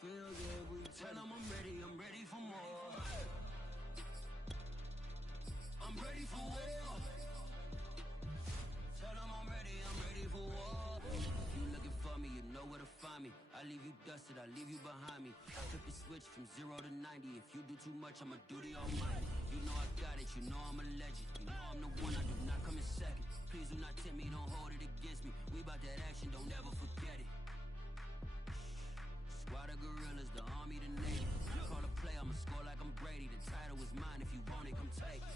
Tell them I'm ready for more. I'm ready for war. Tell them I'm ready for war. If you looking for me, you know where to find me. I leave you dusted, I leave you behind me. I flip the switch from 0 to 90. If you do too much, I'ma do the almighty. You know I got it, you know I'm a legend. You know I'm the one, I do not come in second. Please do not tempt me, don't hold it against me. We about that action, don't ever forget it. Squad of gorillas, the army, the navy. You call a play, I'ma score like I'm Brady. The title is mine, if you want it, come take it.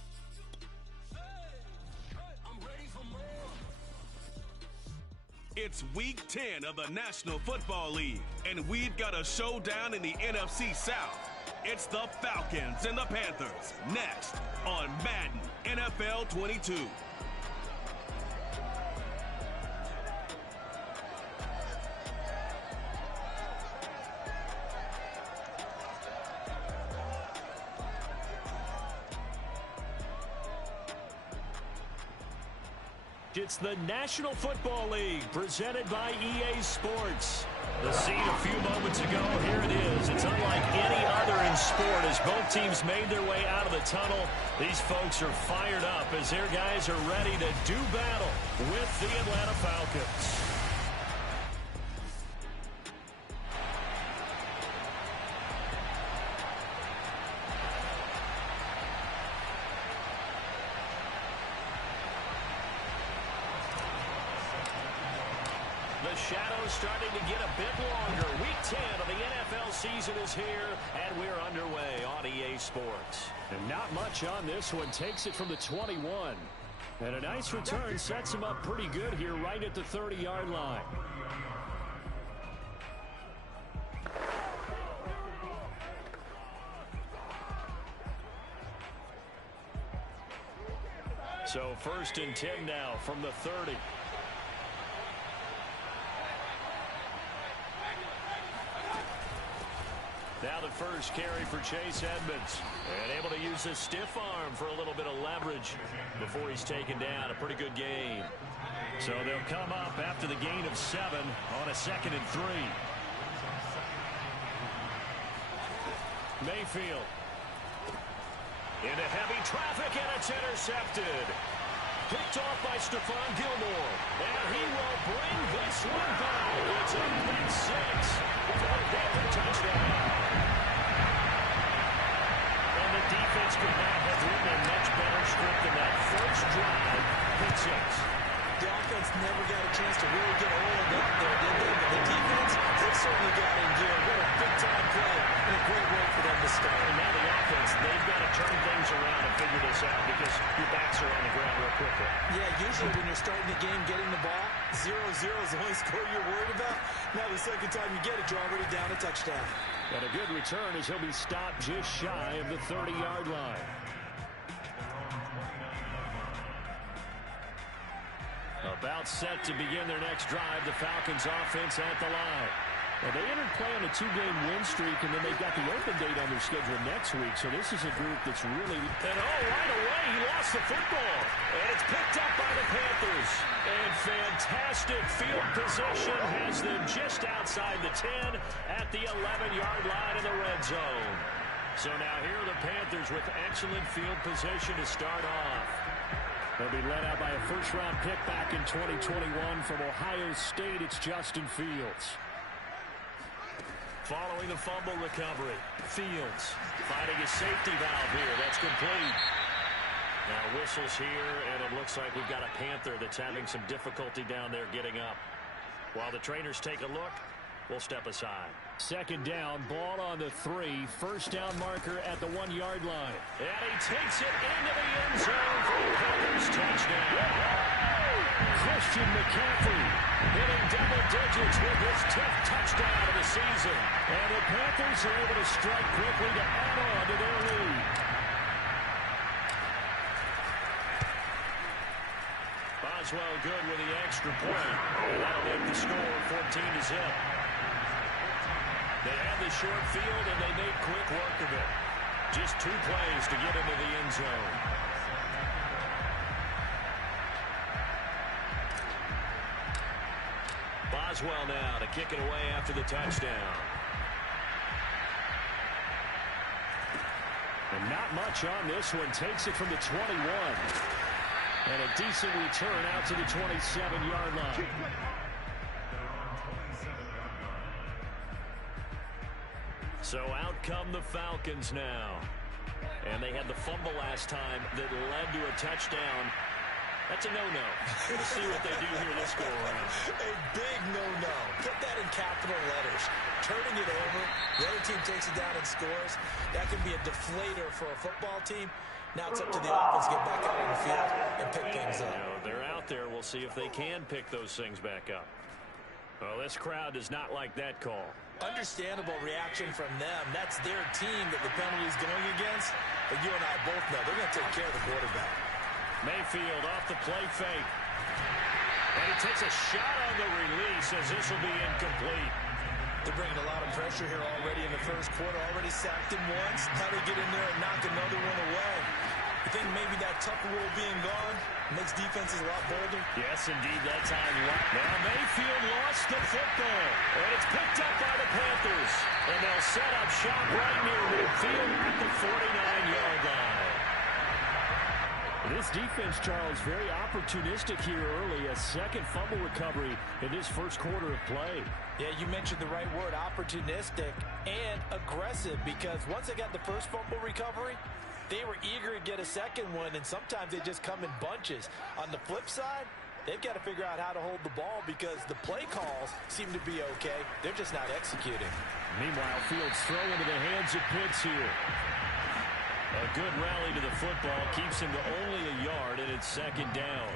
I'm ready for more. It's week 10 of the National Football League, and we've got a showdown in the NFC South. It's the Falcons and the Panthers, next on Madden NFL 22. It's the National Football League, presented by EA Sports. The scene a few moments ago, here it is. It's unlike any other in sport as both teams made their way out of the tunnel. These folks are fired up as their guys are ready to do battle with the Atlanta Falcons. The shadow's starting to get a bit longer. Week 10 of the NFL season is here, and we're underway on EA Sports. And not much on this one. Takes it from the 21. And a nice return sets him up pretty good here right at the 30-yard line. So 1st and 10 now from the 30. Now the first carry for Chase Edmonds. And able to use his stiff arm for a little bit of leverage before he's taken down. A pretty good gain. So they'll come up after the gain of 7 on a 2nd and 3. Mayfield. Into heavy traffic, and it's intercepted. Picked off by Stephon Gilmore. And he will bring this one back. It's a big 6 for a Panther touchdown. And the defense could not have written a much better script than that first drive. Pick 6. The offense never got a chance to really get oiled up there, did they? But the defense, they certainly got in gear. What a big-time play and a great way for them to start. And now the offense, they've got to turn things around and figure this out because your backs are on the ground real quickly. Yeah, usually when you're starting the game, getting the ball, 0-0 is the only score you're worried about. Now the second time you get it, you're already down a touchdown. And a good return as he'll be stopped just shy of the 30-yard line. About set to begin their next drive, the Falcons offense at the line. Well, they entered play on a 2-game win streak, and then they've got the open date on their schedule next week. So this is a group that's really... And right away, he lost the football. And it's picked up by the Panthers. And fantastic field position has them just outside the 10 at the 11-yard line in the red zone. So now here are the Panthers with excellent field position to start off. They'll be led out by a first-round pick back in 2021 from Ohio State. It's Justin Fields. Following the fumble recovery, Fields finding his safety valve here. That's complete. Now whistles here, and it looks like we've got a Panther that's having some difficulty down there getting up. While the trainers take a look, we'll step aside. Second down, ball on the 3. First down marker at the 1-yard line. And he takes it into the end zone for the Panthers touchdown. Christian McCaffrey hitting double digits with his 10th touchdown of the season. And the Panthers are able to strike quickly to add on to their lead. Boswell good with the extra point. And that'll make the score 14-0. They had the short field, and they made quick work of it. Just 2 plays to get into the end zone. Boswell now to kick it away after the touchdown. And not much on this one. Takes it from the 21. And a decent return out to the 27-yard line. So out come the Falcons now. And they had the fumble last time that led to a touchdown. That's a no-no. We'll see what they do here this go-around. A big no-no. Put that in capital letters. Turning it over, the other team takes it down and scores. That can be a deflator for a football team. Now it's up to the offense to get back out on the field and pick things up. They're out there. We'll see if they can pick those things back up. Well, this crowd does not like that call. Understandable reaction from them. That's their team that the penalty's going against. But you and I both know they're going to take care of the quarterback. Mayfield off the play fake. And he takes a shot on the release as this will be incomplete. They're bringing a lot of pressure here already in the first quarter. Already sacked him once. How they get in there and knock another one away. You think maybe that Tucker rule being gone makes defenses a lot bolder? Yes, indeed, that time. Now Mayfield lost the football. And it's picked up by the Panthers. And they'll set up shop right near midfield at the 49-yard line. This defense, Charles, very opportunistic here early. A second fumble recovery in this first quarter of play. Yeah, you mentioned the right word, opportunistic and aggressive, because once they got the first fumble recovery, they were eager to get a second one, and sometimes they just come in bunches. On the flip side, they've got to figure out how to hold the ball because the play calls seem to be okay. They're just not executing. Meanwhile, Fields throw into the hands of Pitts here. A good rally to the football keeps him to only a yard, and it's second down.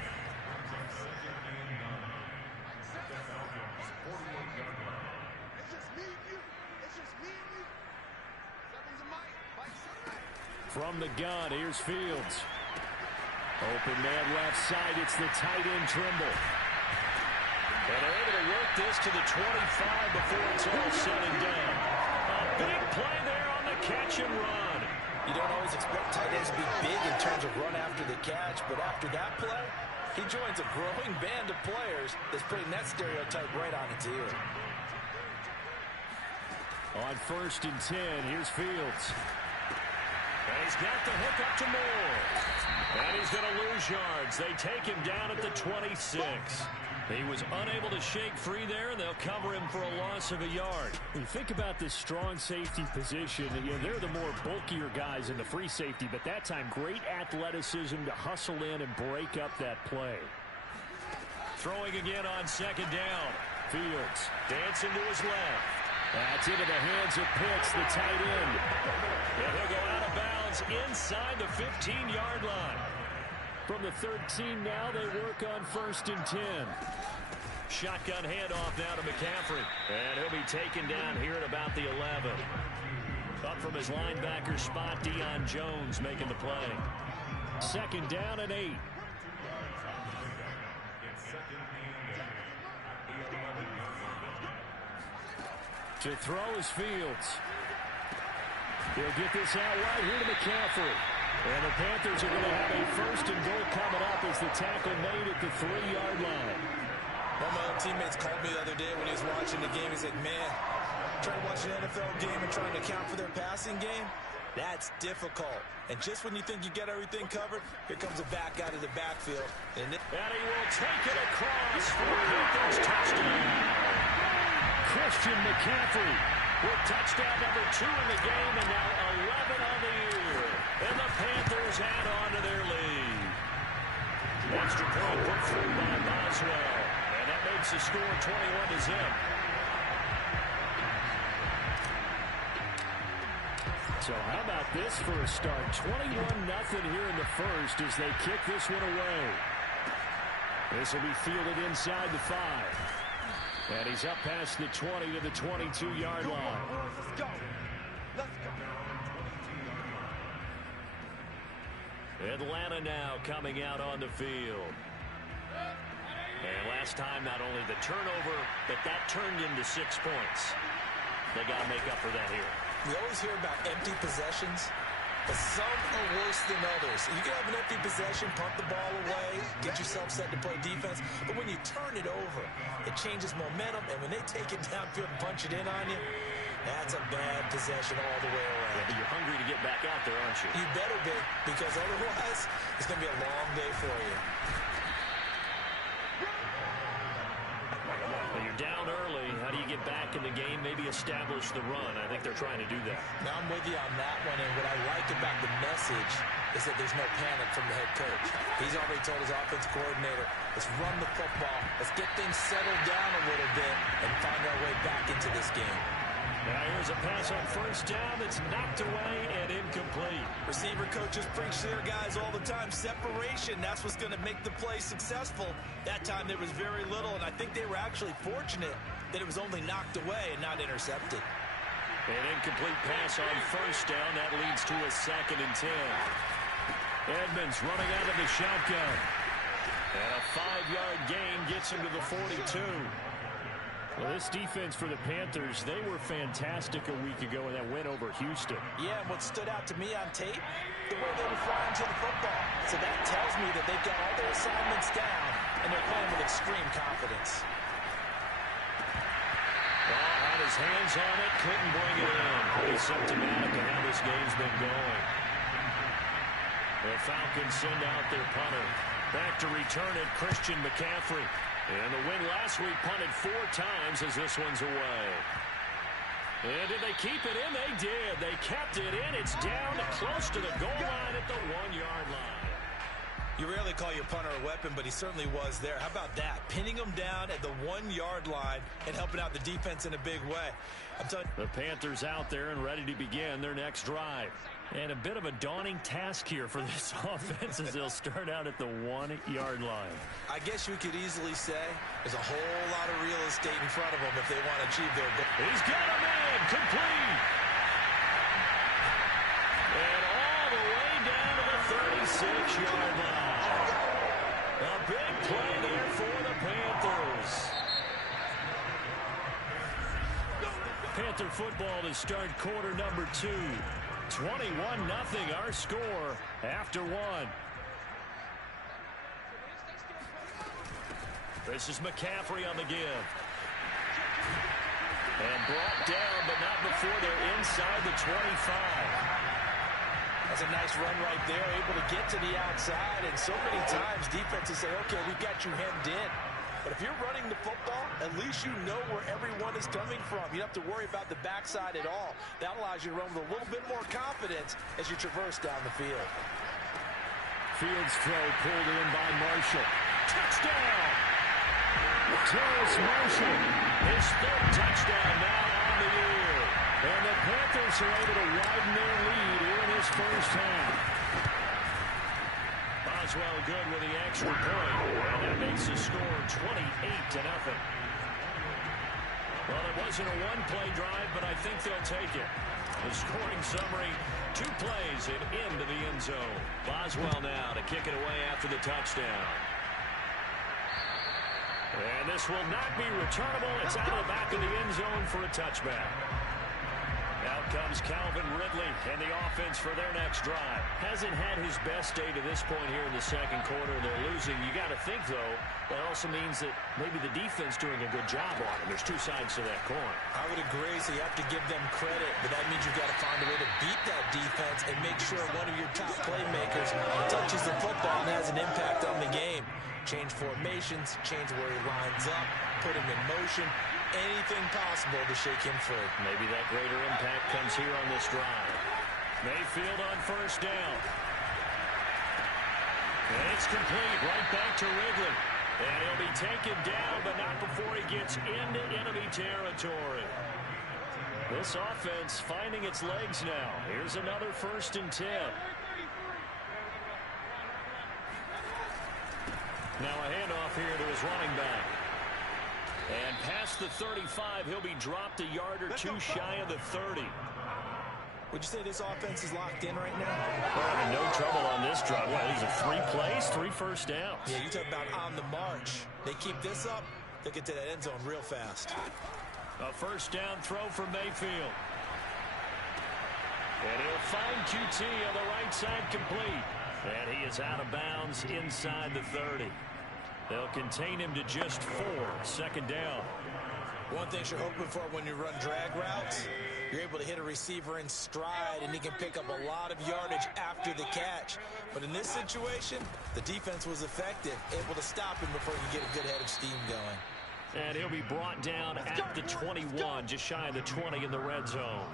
From the gun, here's Fields. Open man left side, it's the tight end Trimble. And they're able to work this to the 25 before it's all said and done. A big play there on the catch and run. You don't always expect tight ends to be big in terms of run after the catch, but after that play, he joins a growing band of players that's putting that stereotype right on its ear. On 1st and 10, here's Fields. And he's got the hook up to Moore. And he's going to lose yards. They take him down at the 26. He was unable to shake free there, and they'll cover him for a loss of a yard. When you think about this strong safety position, they're the more bulkier guys in the free safety, but that time great athleticism to hustle in and break up that play. Throwing again on second down. Fields dancing to his left. That's into the hands of Pitts, the tight end. And he'll go out of bounds inside the 15-yard line. From the 13 now, they work on 1st and 10. Shotgun handoff now to McCaffrey. And he'll be taken down here at about the 11. Up from his linebacker spot, Deion Jones making the play. Second down and 8. To throw is Fields. He'll get this out right here to McCaffrey. And the Panthers are going to have a 1st and goal coming up as the tackle made at the 3-yard line. One of my old teammates called me the other day when he was watching the game. He said, man, trying to watch an NFL game and trying to account for their passing game, that's difficult. And just when you think you get everything covered, here comes a back out of the backfield. And he will take it across for a Panthers touchdown. Christian McCaffrey with touchdown number 2 in the game, and now 11 on the year. And the Panthers add on to their lead. Extra point put through by Boswell. And that makes the score 21-0. So how about this for a start? 21-0 here in the first as they kick this one away. This will be fielded inside the 5. And he's up past the 20 to the 22-yard line. Let's go. Let's go. Atlanta now coming out on the field. And last time, not only the turnover, but that turned into 6 points. They got to make up for that here. We always hear about empty possessions, but some are worse than others. You can have an empty possession, punt the ball away, get yourself set to play defense, but when you turn it over, it changes momentum, and when they take it downfield and punch it in on you, That's a bad possession all the way around. Yeah, but you're hungry to get back out there, aren't you? You better be, because otherwise it's going to be a long day for you. Well, you're down early. How do you get back in the game? Maybe establish the run. I think they're trying to do that. Now, I'm with you on that one, and what I like about the message is that there's no panic from the head coach. He's already told his offensive coordinator, let's run the football, let's get things settled down a little bit, and find our way back into this game. Now here's a pass on first down that's knocked away and incomplete. Receiver coaches preach to their guys all the time. Separation, that's what's going to make the play successful. That time there was very little, and I think they were actually fortunate that it was only knocked away and not intercepted. An incomplete pass on first down. That leads to a 2nd and 10. Edmonds running out of the shotgun. And a 5-yard gain gets him to the 42. Well, this defense for the Panthers, they were fantastic a week ago in that win over Houston. Yeah, and what stood out to me on tape, the way they were flying to the football. So that tells me that they've got all their assignments down, and they're playing with extreme confidence. Well, had his hands on it, couldn't bring it in. Pretty symptomatic of how this game's been going. The Falcons send out their punter. Back to return it, Christian McCaffrey. And the win last week punted 4 times as this one's away. And did they keep it in? They did. They kept it in. It's down close to the goal line at the 1-yard line. You rarely call your punter a weapon, but he certainly was there. How about that? Pinning him down at the 1-yard line and helping out the defense in a big way. I'm telling you. The Panthers out there and ready to begin their next drive. And a bit of a daunting task here for this offense as they'll start out at the 1-yard line. I guess you could easily say there's a whole lot of real estate in front of them if they want to achieve their goal. He's got a man, complete. And all the way down to the 36-yard line. A big play there for the Panthers. Panther football to start quarter number 2. 21-0 our score after 1. This is McCaffrey on the give. And brought down, but not before they're inside the 25. That's a nice run right there, able to get to the outside. And so many times defenses say, okay, we got you hemmed in. But if you're running the football, at least you know where everyone is coming from. You don't have to worry about the backside at all. That allows you to run with a little bit more confidence as you traverse down the field. Fields throw pulled in by Marshall. Touchdown! Terrace Marshall, his 3rd touchdown now on the year. And the Panthers are able to widen their lead here in this first half. Boswell good with the extra point, and that makes the score 28-0. Well, it wasn't a one-play drive, but I think they'll take it. The scoring summary, 2 plays and into the end zone. Boswell now to kick it away after the touchdown. And this will not be returnable. It's out of the back of the end zone for a touchback. Out comes Calvin Ridley and the offense for their next drive. Hasn't had his best day to this point here in the second quarter. They're losing. You got to think, though, that also means that maybe the defense doing a good job on it. There's 2 sides to that coin. I would agree, so you have to give them credit, but that means you've got to find a way to beat that defense and make sure one of your top playmakers touches the football and has an impact on the game. Change formations, change where he lines up, put him in motion. Anything possible to shake him free. Maybe that greater impact comes here on this drive. Mayfield on first down. And it's complete right back to Ridley. And he'll be taken down, but not before he gets into enemy territory. This offense finding its legs now. Here's another 1st and 10. Now a handoff here to his running back. And past the 35, he'll be dropped a yard or 2 shy of the 30. Would you say this offense is locked in right now? They're having no trouble on this drive. What, these are 3 plays, 3 first downs. Yeah, you talk about on the march. They keep this up, they'll get to that end zone real fast. A first down throw for Mayfield. And he'll find QT on the right side complete. And he is out of bounds inside the 30. They'll contain him to just 4. 2nd down. One thing you're hoping for when you run drag routes, you're able to hit a receiver in stride, and he can pick up a lot of yardage after the catch. But in this situation, the defense was effective, able to stop him before he could get a good head of steam going. And he'll be brought down at the 21, just shy of the 20 in the red zone.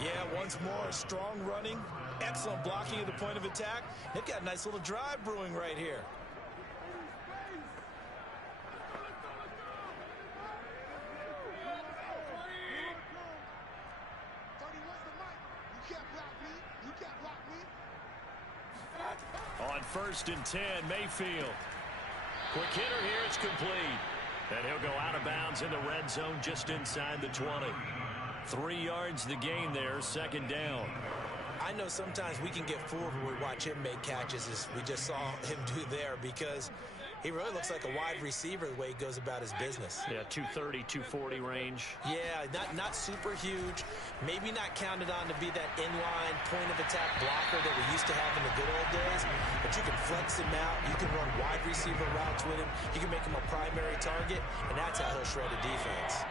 Yeah, once more, strong running, excellent blocking at the point of attack. They've got a nice little drive brewing right here. On 1st and 10, Mayfield. Quick hitter here, it's complete. And he'll go out of bounds in the red zone just inside the 20. 3 yards the gain there, 2nd down. I know sometimes we can get fooled when we watch him make catches, as we just saw him do there, because he really looks like a wide receiver the way he goes about his business. Yeah, 230, 240 range. Yeah, not super huge. Maybe not counted on to be that inline point-of-attack blocker that we used to have in the good old days. But you can flex him out. You can run wide receiver routes with him. You can make him a primary target, and that's how he'll shred a defense.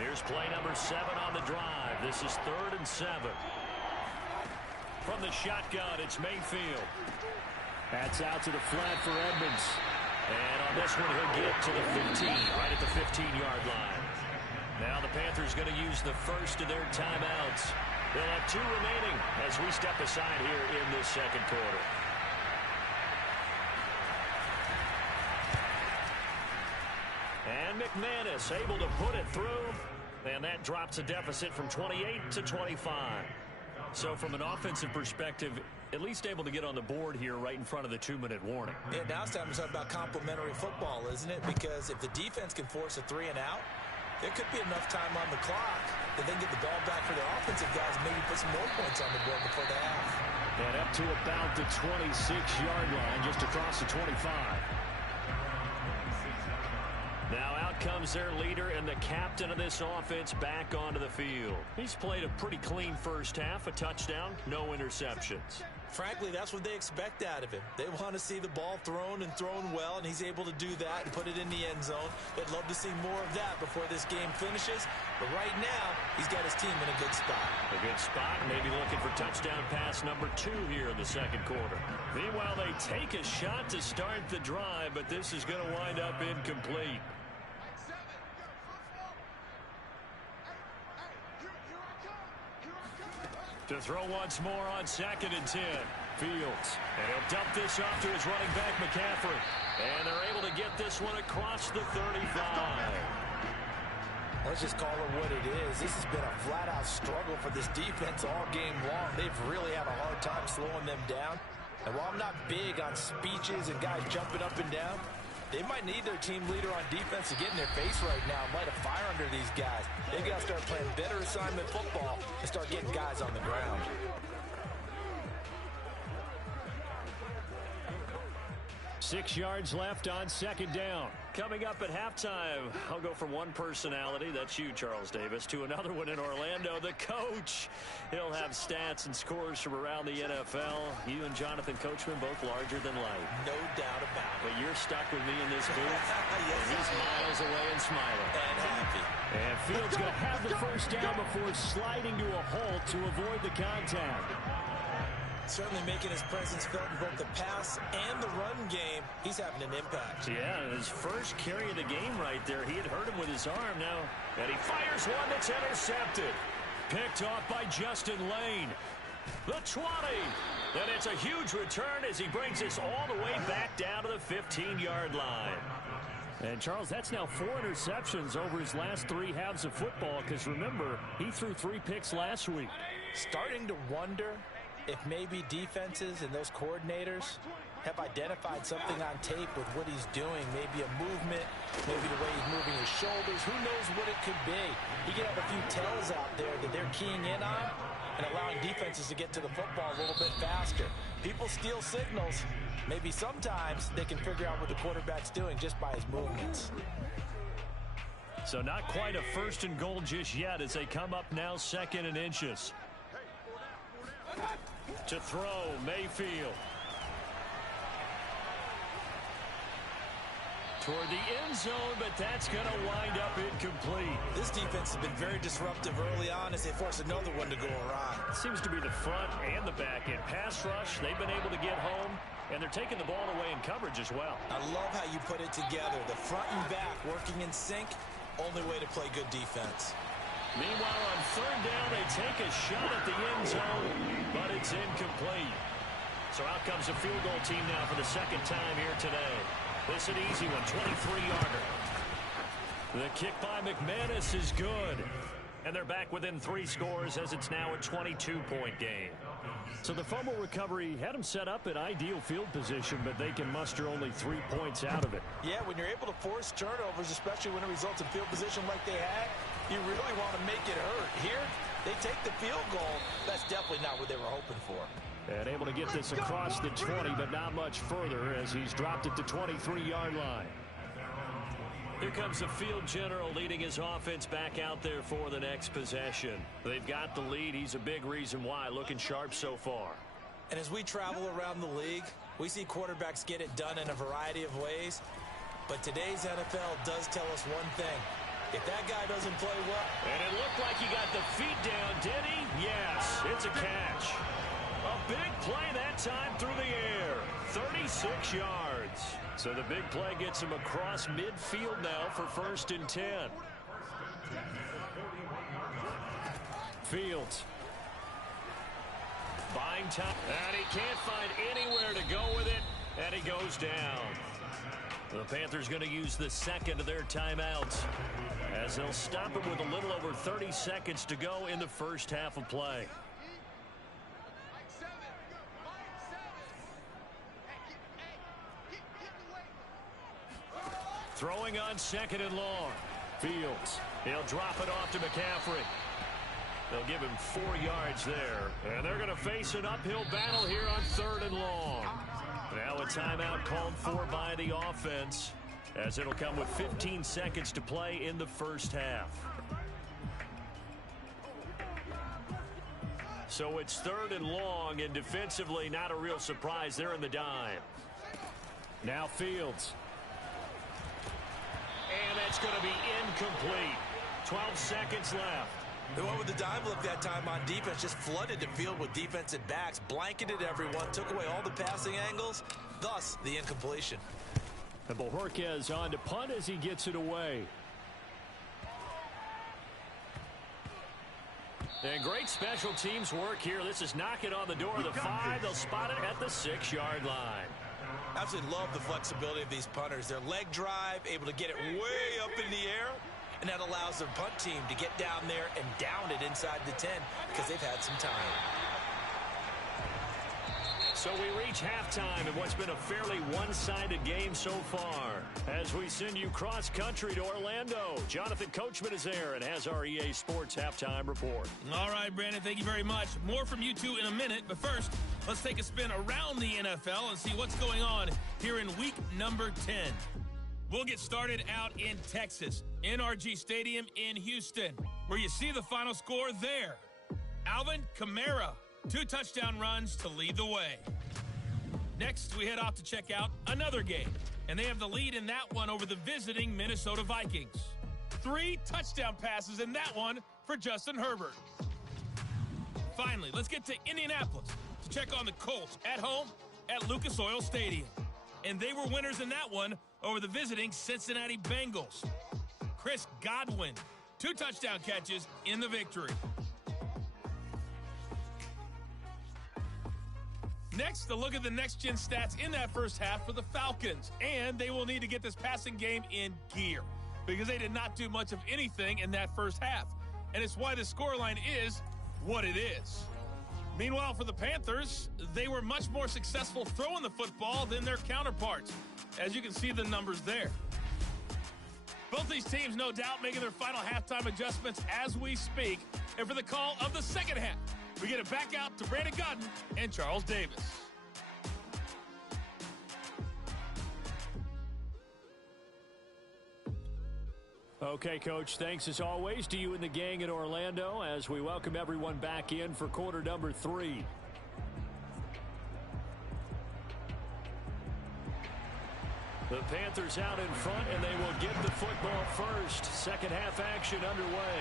Here's play number 7 on the drive. This is 3rd and 7. From the shotgun, it's Mayfield. That's out to the flat for Edmonds. And on this one, he'll get to the 15, right at the 15-yard line. Now the Panthers going to use the first of their timeouts. They'll have 2 remaining as we step aside here in this 2nd quarter. And McManus able to put it through. And that drops a deficit from 28 to 25. So from an offensive perspective, at least able to get on the board here right in front of the 2-minute warning. Yeah, now it's time to talk about complementary football, isn't it? Because if the defense can force a 3 and out, there could be enough time on the clock that they can get the ball back for their offensive guys and maybe put some more points on the board before the half. And up to about the 26-yard line, just across the 25. Now out comes their leader and the captain of this offense back onto the field. He's played a pretty clean first half, a touchdown, no interceptions. Frankly, that's what they expect out of him. They want to see the ball thrown and thrown well, and he's able to do that and put it in the end zone. They'd love to see more of that before this game finishes. But right now, he's got his team in a good spot. A good spot, maybe looking for touchdown pass number 2 here in the 2nd quarter. Meanwhile, they take a shot to start the drive, but this is going to wind up incomplete. To throw once more on 2nd and 10. Fields. And he'll dump this off to his running back, McCaffrey. And they're able to get this one across the 35. Let's just call it what it is. This has been a flat-out struggle for this defense all game long. They've really had a hard time slowing them down. And while I'm not big on speeches and guys jumping up and down, they might need their team leader on defense to get in their face right now and light a fire under these guys. They've got to start playing better assignment football and start getting guys on the ground. Six yards left on 2nd down. Coming up at halftime, I'll go from one personality, that's you, Charles Davis, to another one in Orlando, the coach. He'll have stats and scores from around the NFL. You and Jonathan Coachman both larger than life. No doubt about it. But you're stuck with me in this booth. Yes, and he's miles away and smiling. And happy. And Fields going to have the first down before sliding to a halt to avoid the contact. Certainly making his presence felt in both the pass and the run game. He's having an impact. Yeah, his first carry of the game right there. He had hurt him with his arm now. And he fires one that's intercepted. Picked off by Justin Lane. The 20. And it's a huge return as he brings us all the way back down to the 15-yard line. And, Charles, that's now 4 interceptions over his last 3 halves of football. Because, remember, he threw 3 picks last week. Starting to wonder if maybe defenses and those coordinators have identified something on tape with what he's doing. Maybe a movement, maybe the way he's moving his shoulders. Who knows what it could be? He could have a few tells out there that they're keying in on and allowing defenses to get to the football a little bit faster. People steal signals. Maybe sometimes they can figure out what the quarterback's doing just by his movements. So not quite a 1st and goal just yet as they come up now 2nd and inches. To throw, Mayfield. Toward the end zone, but that's going to wind up incomplete. This defense has been very disruptive early on as they force another one to go awry. It seems to be the front and the back end. Pass rush, they've been able to get home, and they're taking the ball away in coverage as well. I love how you put it together. The front and back working in sync, only way to play good defense. Meanwhile, on third down, they take a shot at the end zone, but it's incomplete. So out comes a field goal team now for the second time here today. This an easy one, 23-yarder. The kick by McManus is good. And they're back within 3 scores as it's now a 22-point game. So the fumble recovery had them set up in ideal field position, but they can muster only 3 points out of it. Yeah, when you're able to force turnovers, especially when it results in field position like they had, you really want to make it hurt. Here, they take the field goal. That's definitely not what they were hoping for. And able to get this across the 20, but not much further as he's dropped at the 23-yard line. Here comes the field general leading his offense back out there for the next possession. They've got the lead. He's a big reason why. Looking sharp so far. And as we travel around the league, we see quarterbacks get it done in a variety of ways. But today's NFL does tell us one thing. If that guy doesn't play well... And it looked like he got the feet down, did he? Yes, it's a catch. A big play that time through the air. 36 yards. So the big play gets him across midfield now for 1st and 10. Fields. Buying time. And he can't find anywhere to go with it. And he goes down. The Panthers going to use the second of their timeouts as they'll stop him with a little over 30 seconds to go in the first half of play. Throwing on 2nd and long. Fields. He'll drop it off to McCaffrey. They'll give him 4 yards there. And they're going to face an uphill battle here on 3rd and long. Now a timeout called for by the offense as it'll come with 15 seconds to play in the first half. So it's 3rd and long, and defensively not a real surprise. They're in the dime. Now Fields. And that's going to be incomplete. 12 seconds left. The one with the dime look that time on defense just flooded the field with defensive backs, blanketed everyone, took away all the passing angles, thus the incompletion. And Bojorquez on to punt as he gets it away. And great special teams work here. This is knocking on the door of the 5. They'll spot it at the 6-yard line. Absolutely love the flexibility of these punters. Their leg drive, able to get it way up in the air, and that allows their punt team to get down there and down it inside the 10 because they've had some time. So we reach halftime in what's been a fairly one-sided game so far. As we send you cross-country to Orlando, Jonathan Coachman is there and has our EA Sports halftime report. All right, Brandon, thank you very much. More from you two in a minute, but first, let's take a spin around the NFL and see what's going on here in week number 10. We'll get started out in Texas, NRG Stadium in Houston, where you see the final score there. Alvin Kamara, 2 touchdown runs to lead the way. Next, we head off to check out another game, and they have the lead in that one over the visiting Minnesota Vikings. 3 touchdown passes in that one for Justin Herbert. Finally, let's get to Indianapolis to check on the Colts at home at Lucas Oil Stadium. And they were winners in that one over the visiting Cincinnati Bengals. Chris Godwin, 2 touchdown catches in the victory. Next, a look at the next-gen stats in that first half for the Falcons. And they will need to get this passing game in gear because they did not do much of anything in that first half. And it's why the scoreline is what it is. Meanwhile, for the Panthers, they were much more successful throwing the football than their counterparts, as you can see the numbers there. Both these teams, no doubt, making their final halftime adjustments as we speak. And for the call of the second half, we get it back out to Brandon Gaudin and Charles Davis. Okay, Coach, thanks as always to you and the gang in Orlando as we welcome everyone back in for quarter number 3. The Panthers out in front, and they will get the football first. Second half action underway.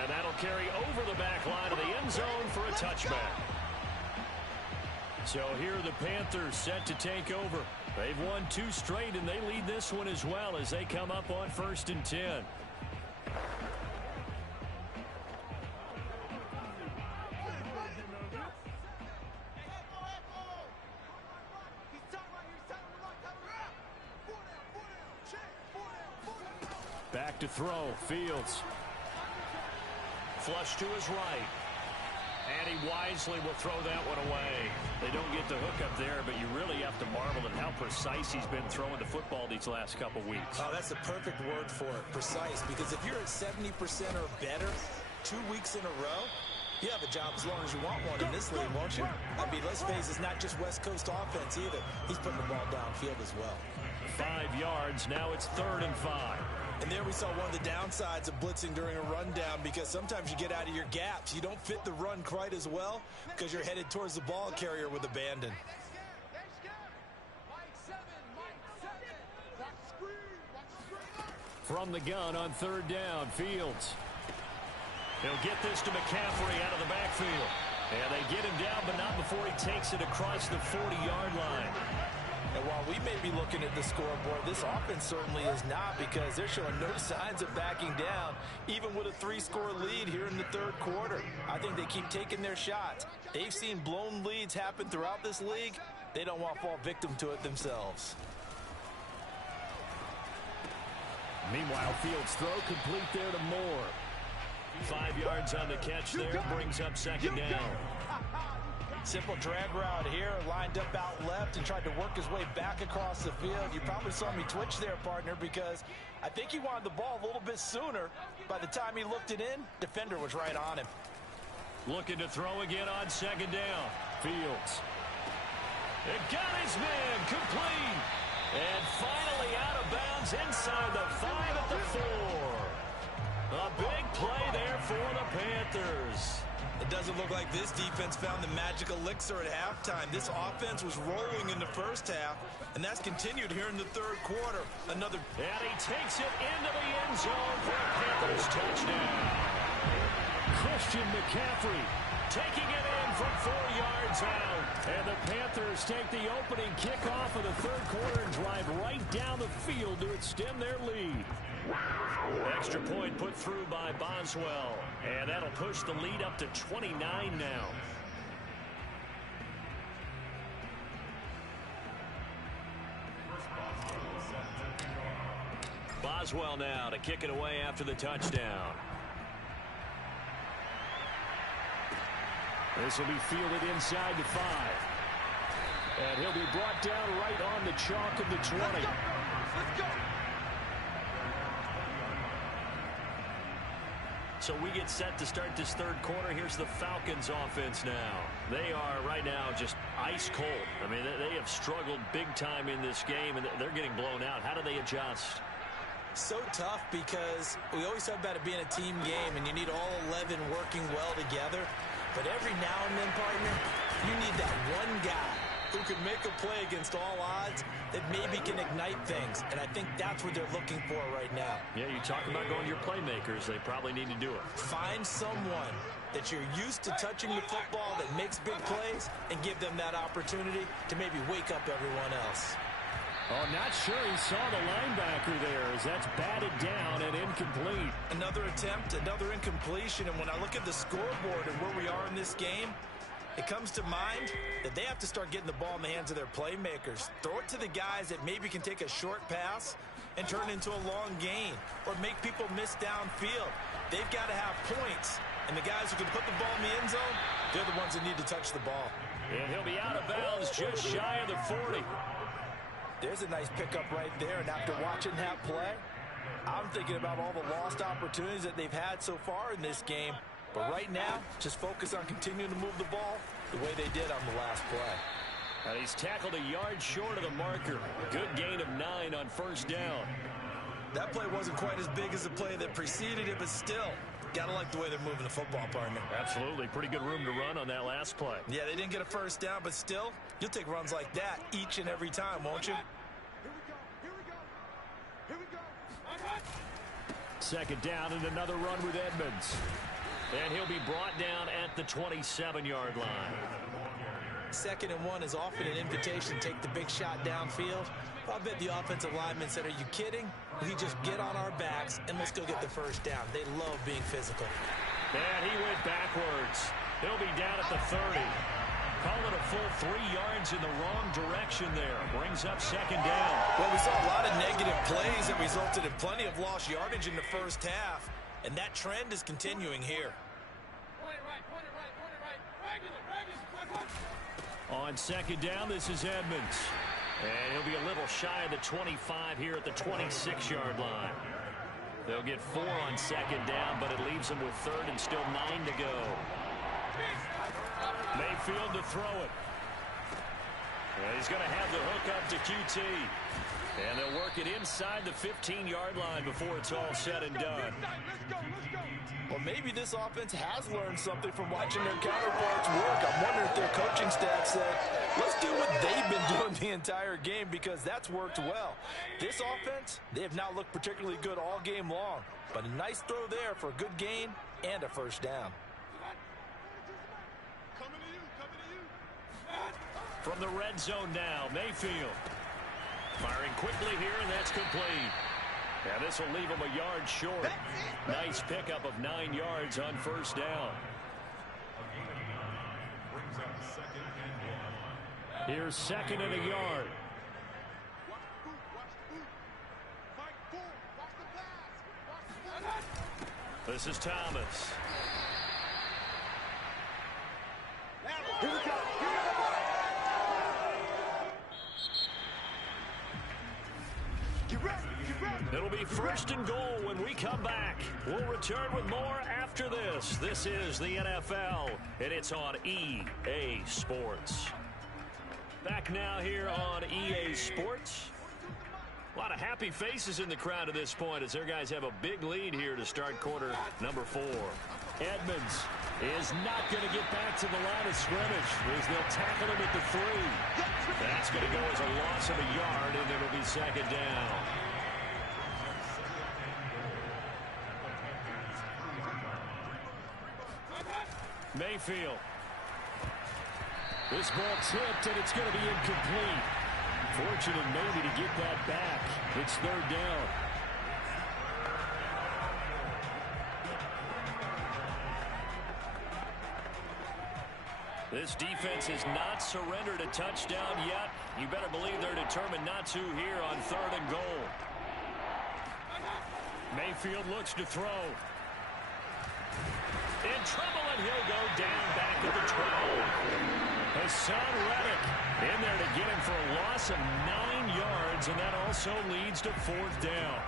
And that'll carry over the back line of the end zone for a touchback. So here are the Panthers set to take over. They've won 2 straight, and they lead this one as well as they come up on 1st and 10. Back to throw. Fields. Flush to his right. And he wisely will throw that one away. They don't get the hook up there, but you really have to marvel at how precise he's been throwing the football these last couple weeks. Oh, that's the perfect word for it, precise. Because if you're at 70% or better 2 weeks in a row, you have a job as long as you want one in this league, won't you? I mean, let's face it, it's not just West Coast offense either. He's putting the ball downfield as well. 5 yards. Now it's 3rd and 5. And there we saw one of the downsides of blitzing during a rundown, because sometimes you get out of your gaps. You don't fit the run quite as well because you're headed towards the ball carrier with abandon. From the gun on 3rd down, Fields. He'll get this to McCaffrey out of the backfield. And they get him down, but not before he takes it across the 40-yard line. And while we may be looking at the scoreboard, this offense certainly is not, because they're showing no signs of backing down, even with a 3-score lead here in the 3rd quarter. I think they keep taking their shots. They've seen blown leads happen throughout this league. They don't want to fall victim to it themselves. Meanwhile, Fields' throw complete there to Moore. 5 yards on the catch there, brings up 2nd down. Simple drag route here, lined up out left and tried to work his way back across the field. You probably saw me twitch there, partner, because I think he wanted the ball a little bit sooner. By the time he looked it in, defender was right on him. Looking to throw again on 2nd down. Fields. It got his man complete. And finally out of bounds inside the 5 at the 4. A big play there for the Panthers. It doesn't look like this defense found the magic elixir at halftime. This offense was rolling in the first half, and that's continued here in the 3rd quarter. And he takes it into the end zone for a Panthers touchdown. Christian McCaffrey taking it in from 4 yards out. And the Panthers take the opening kickoff of the 3rd quarter and drive right down the field to extend their lead. Extra point put through by Boswell. And that'll push the lead up to 29 now. Boswell now to kick it away after the touchdown. This will be fielded inside the 5. And he'll be brought down right on the chalk of the 20. Let's go. So we get set to start this 3rd quarter. Here's the Falcons offense now. They are right now just ice cold. I mean, they have struggled big time in this game, and they're getting blown out. How do they adjust? So tough, because we always talk about it being a team game, and you need all 11 working well together. But every now and then, partner, you need that one guy who can make a play against all odds that maybe can ignite things. And I think that's what they're looking for right now. Yeah, you talk about going to your playmakers. They probably need to do it. Find someone that you're used to touching the football that makes big plays and give them that opportunity to maybe wake up everyone else. Oh, not sure he saw the linebacker there, as that's batted down and incomplete. Another attempt, another incompletion. And when I look at the scoreboard and where we are in this game, it comes to mind that they have to start getting the ball in the hands of their playmakers. Throw it to the guys that maybe can take a short pass and turn it into a long gain, or make people miss downfield. They've got to have points. And the guys who can put the ball in the end zone, they're the ones that need to touch the ball. And he'll be out of bounds just shy of the 40. There's a nice pickup right there. And after watching that play, I'm thinking about all the lost opportunities that they've had so far in this game. But right now, just focus on continuing to move the ball the way they did on the last play. And he's tackled a yard short of the marker. Good gain of 9 on 1st down. That play wasn't quite as big as the play that preceded it, but still, gotta like the way they're moving the football, partner. Absolutely. Pretty good room to run on that last play. Yeah, they didn't get a 1st down, but still, you'll take runs like that each and every time, won't you? Second down and another run with Edmonds. And he'll be brought down at the 27-yard line. 2nd and 1 is often an invitation to take the big shot downfield. I bet the offensive lineman said, are you kidding? We just get on our backs and let's go get the first down. They love being physical. And he went backwards. He'll be down at the 30. Call it a full 3 yards in the wrong direction there. Brings up second down. Well, we saw a lot of negative plays that resulted in plenty of lost yardage in the first half. And that trend is continuing here. On second down, this is Edmonds. And he'll be a little shy of the 25 here at the 26-yard line. They'll get 4 on second down, but it leaves them with 3rd and still 9 to go. Mayfield to throw it. And he's going to have the hook up to QT. And they'll work it inside the 15-yard line before it's all said and done. Well, maybe this offense has learned something from watching their counterparts work. I'm wondering if their coaching staff said, let's do what they've been doing the entire game because that's worked well. This offense, they have not looked particularly good all game long. But a nice throw there for a good gain and a first down. From the red zone now, Mayfield. Firing quickly here, and that's complete. Yeah, this will leave him a yard short. Nice pickup of 9 yards on first down. Here's 2nd and a yard. This is Thomas. It'll be 1st and goal when we come back. We'll return with more after this. This is the NFL, and it's on EA Sports. Back now here on EA Sports. A lot of happy faces in the crowd at this point as their guys have a big lead here to start quarter number 4. Edmonds is not going to get back to the line of scrimmage as they'll tackle him at the 3. That's going to go as a loss of a yard, and it'll be second down. Mayfield. This ball tipped, and it's going to be incomplete. Fortunate maybe to get that back. It's 3rd down. This defense has not surrendered a touchdown yet. You better believe they're determined not to here on 3rd and goal. Mayfield looks to throw. In trouble, and he'll go down back at the 12. Hassan Reddick in there to get him for a loss of 9 yards, and that also leads to 4th down.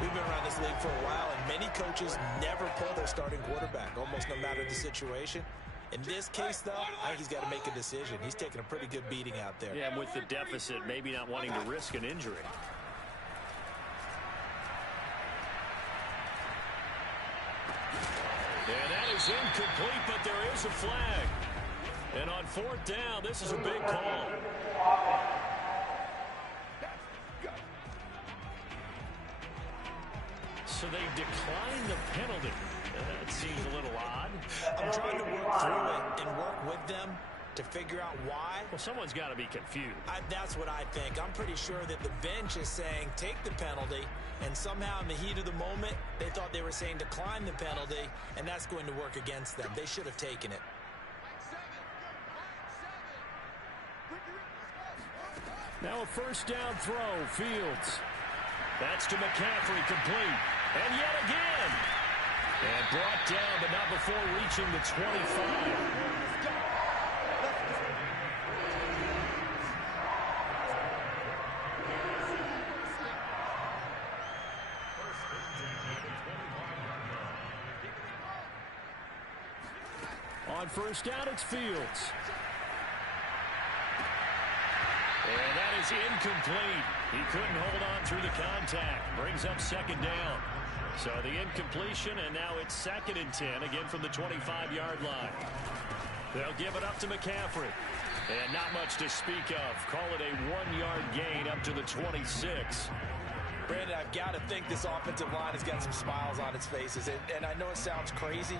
We've been around this league for a while, and many coaches never pull their starting quarterback, almost no matter the situation. In this case, though, I think he's got to make a decision. He's taking a pretty good beating out there. Yeah, with the deficit, maybe not wanting to risk an injury. And that is incomplete, but there is a flag. And on 4th down, this is a big call. So they decline the penalty. That seems a little odd. I'm trying to work through it and work with them to figure out why. Well, someone's got to be confused. That's what I think. I'm pretty sure that the bench is saying take the penalty, and somehow in the heat of the moment, they thought they were saying decline the penalty, and that's going to work against them. They should have taken it. Now a 1st down throw, Fields. That's to McCaffrey, complete. And yet again. And brought down, but not before reaching the 25. On 1st down, it's Fields. And that is incomplete. He couldn't hold on through the contact. Brings up 2nd down. So the incompletion, and now it's 2nd and 10, again from the 25-yard line. They'll give it up to McCaffrey. And not much to speak of. Call it a 1-yard gain up to the 26. Brandon, I've got to think this offensive line has got some smiles on its faces. And I know it sounds crazy,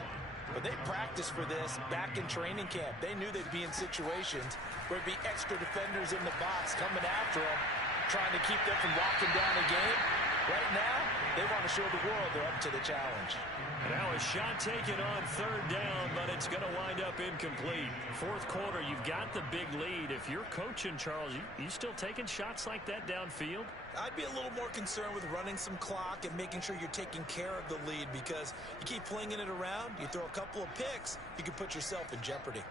but they practiced for this back in training camp. They knew they'd be in situations where it'd be extra defenders in the box coming after them, trying to keep them from locking down a game. Right now, they want to show the world they're up to the challenge. Now a shot taken on third down, but it's going to wind up incomplete. Fourth quarter, you've got the big lead. If you're coaching, Charles, you still taking shots like that downfield? I'd be a little more concerned with running some clock and making sure you're taking care of the lead, because you keep flinging it around, you throw a couple of picks, you can put yourself in jeopardy.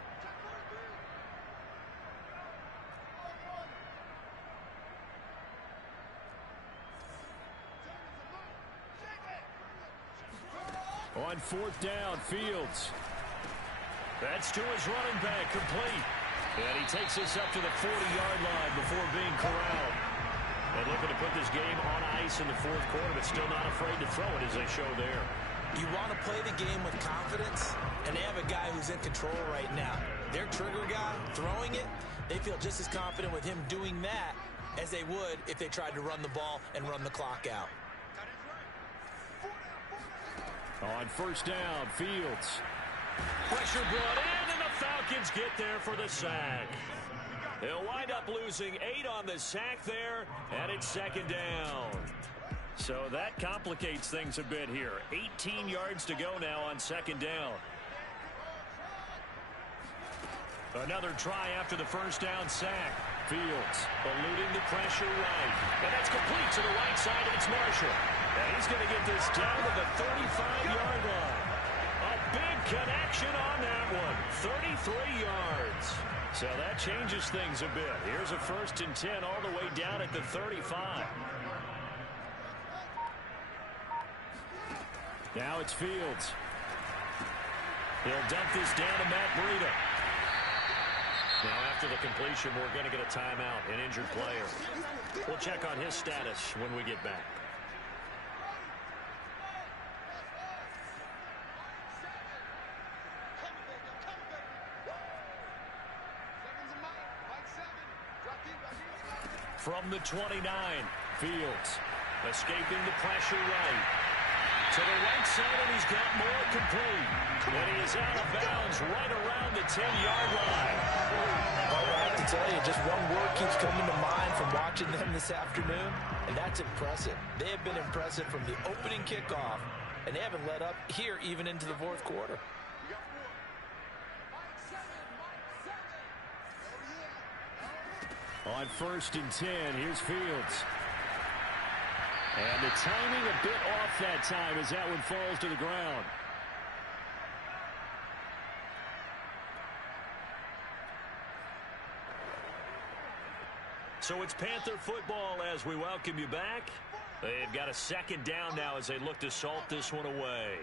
On fourth down, Fields. That's to his running back, complete. And he takes this up to the 40-yard line before being corralled. And looking to put this game on ice in the fourth quarter, but still not afraid to throw it as they show there. You want to play the game with confidence, and they have a guy who's in control right now. Their trigger guy, throwing it, they feel just as confident with him doing that as they would if they tried to run the ball and run the clock out. On first down, Fields. Pressure brought in, and the Falcons get there for the sack. They'll wind up losing 8 on the sack there, and it's second down. So that complicates things a bit here. 18 yards to go now on second down. Another try after the first down sack. Fields eluding the pressure right. And that's complete to the right side. It's Marshall. And he's going to get this down to the 35-yard line. A big connection on that one. 33 yards. So that changes things a bit. Here's a 1st and 10 all the way down at the 35. Now it's Fields. He'll dump this down to Matt Breida. Now after the completion, we're going to get a timeout, an injured player. We'll check on his status when we get back. From the 29, Fields escaping the pressure right. To the right side, and he's got more complete. And he is out of bounds right around the 10-yard line. I have to tell you, just one word keeps coming to mind from watching them this afternoon, and that's impressive. They have been impressive from the opening kickoff, and they haven't let up here even into the fourth quarter. On 1st and 10, here's Fields. And the timing a bit off that time as that one falls to the ground. So it's Panther football as we welcome you back. They've got a second down now as they look to salt this one away.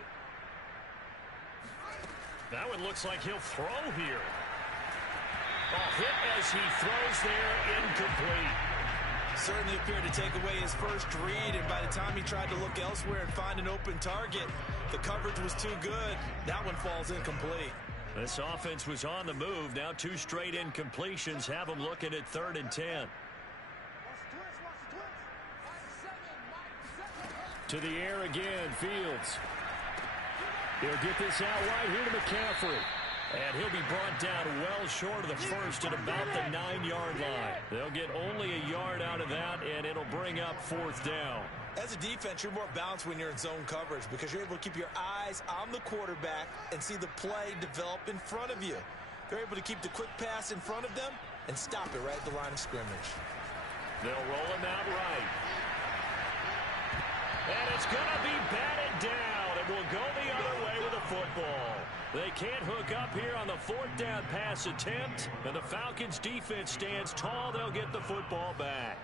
That one looks like he'll throw here. Hit as he throws there, incomplete. Certainly appeared to take away his first read, and by the time he tried to look elsewhere and find an open target, the coverage was too good. That one falls incomplete. This offense was on the move. Now 2 straight incompletions have them looking at 3rd and 10. To the air again, Fields. He'll get this out right here to McCaffrey. And he'll be brought down well short of the first at about the 9-yard line. They'll get only a yard out of that, and it'll bring up 4th down. As a defense, you're more balanced when you're in zone coverage because you're able to keep your eyes on the quarterback and see the play develop in front of you. They're able to keep the quick pass in front of them and stop it right at the line of scrimmage. They'll roll him out right. And it's going to be batted down, and we'll go the other way with the football. They can't hook up here on the 4th down pass attempt, and the Falcons defense stands tall. They'll get the football back.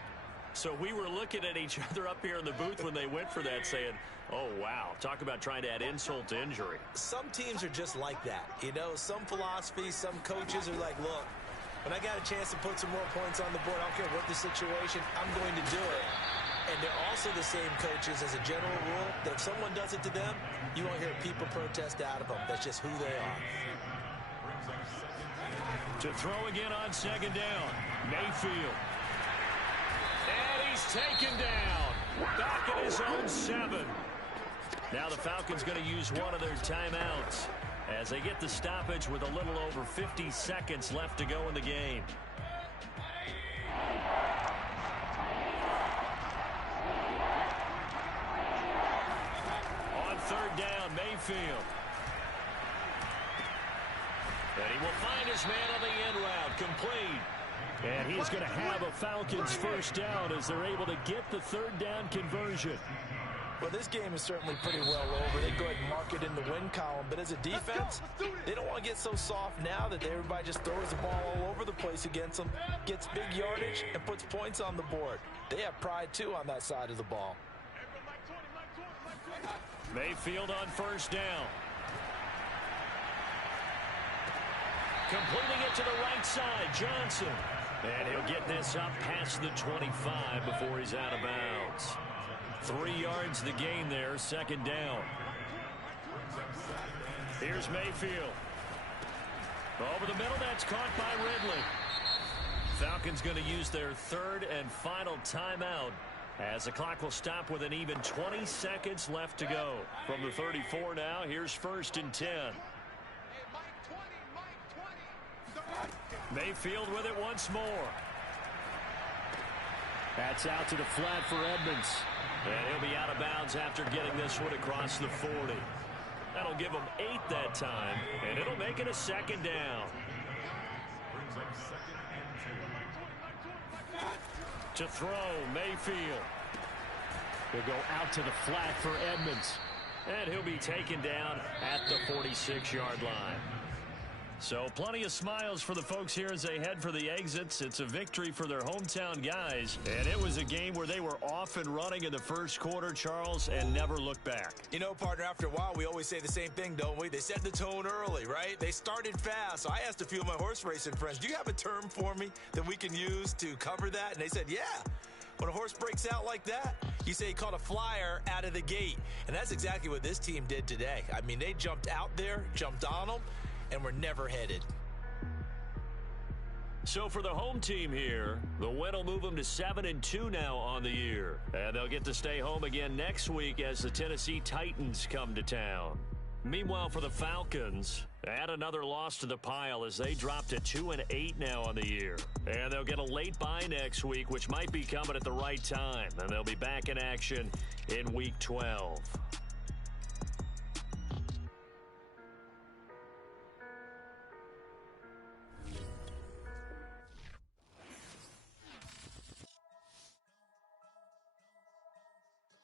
So we were looking at each other up here in the booth when they went for that saying, oh, wow, talk about trying to add insult to injury. Some teams are just like that. You know, some philosophies, some coaches are like, look, when I got a chance to put some more points on the board, I don't care what the situation, I'm going to do it. And they're also the same coaches as a general rule that if someone does it to them, you won't hear people protest out of them. That's just who they are. To throw again on 2nd down, Mayfield. And he he's taken down. Back at his own 7. Now the Falcons going to use one of their timeouts as they get the stoppage with a little over 50 seconds left to go in the game. On 3rd down, Mayfield. And he will find his man on the end route, complete. And he's going to have a Falcons first down as they're able to get the 3rd down conversion. Well, this game is certainly pretty well over. They go ahead and mark it in the win column. But as a defense, they don't want to get so soft now that everybody just throws the ball all over the place against them, gets big yardage, and puts points on the board. They have pride, too, on that side of the ball. Mayfield on 1st down. Completing it to the right side, Johnson. And he'll get this up past the 25 before he's out of bounds. 3 yards the gain there, 2nd down. Here's Mayfield. Over the middle, that's caught by Ridley. Falcons going to use their 3rd and final timeout as the clock will stop with an even 20 seconds left to go. From the 34 now, here's 1st and 10. Mayfield with it once more. That's out to the flat for Edmonds. And he'll be out of bounds after getting this one across the 40. That'll give him 8 that time, and it'll make it a 2nd down. To throw, Mayfield. He'll go out to the flat for Edmonds. And he'll be taken down at the 46-yard line. So plenty of smiles for the folks here as they head for the exits. It's a victory for their hometown guys. And it was a game where they were off and running in the 1st quarter, Charles, and never looked back. You know, partner, after a while, we always say the same thing, don't we? They set the tone early, right? They started fast. So I asked a few of my horse racing friends, do you have a term for me that we can use to cover that? And they said, yeah. When a horse breaks out like that, you say he caught a flyer out of the gate. And that's exactly what this team did today. I mean, they jumped out there, jumped on them, and we're never headed. So for the home team here, the win will move them to 7-2 now on the year. And they'll get to stay home again next week as the Tennessee Titans come to town. Meanwhile, for the Falcons, add another loss to the pile as they drop to 2-8 now on the year. And they'll get a late bye next week, which might be coming at the right time. And they'll be back in action in Week 12.